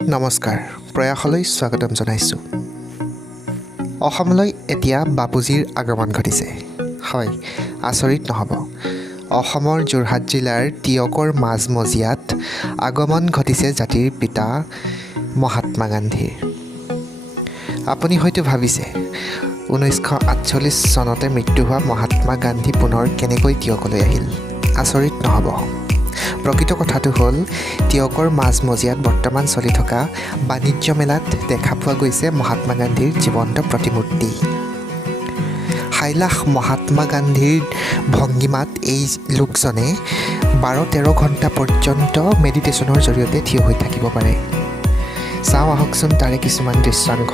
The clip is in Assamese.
নমস্কাৰ, প্ৰয়াসলৈ স্বাগতম জনাইছোঁ। অসমলৈ এতিয়া বাপুজীৰ আগমন ঘটিছে। হয়, আচৰিত নহ'ব। অসমৰ যোৰহাট জিলাৰ টিয়কৰ মাজমজিয়াত আগমন ঘটিছে জাতিৰ পিতা মহাত্মা গান্ধীৰ। আপুনি হয়তো ভাবিছে 1948 চনতে মৃত্যু হোৱা মহাত্মা গান্ধী পুনৰ কেনেকৈ টিয়কলৈ আহিল। আচৰিত নহ'ব। প্ৰকৃত কথাটো হ'ল টিয়কৰ মাজমজিয়াত বৰ্তমান চলি থকা বাণিজ্য মেলাত দেখা পোৱা গৈছে মহাত্মা গান্ধীৰ জীৱন্ত প্ৰতিমূৰ্তি। সাইলাখ মহাত্মা গান্ধীৰ ভংগীমাত এই লোকজনে 12-13 ঘণ্টা পৰ্যন্ত মেডিটেশ্যনৰ জৰিয়তে থিয় হৈ থাকিব পাৰে। চাওঁ আহকচোন তাৰে কিছুমান দৃশ্যাংশ।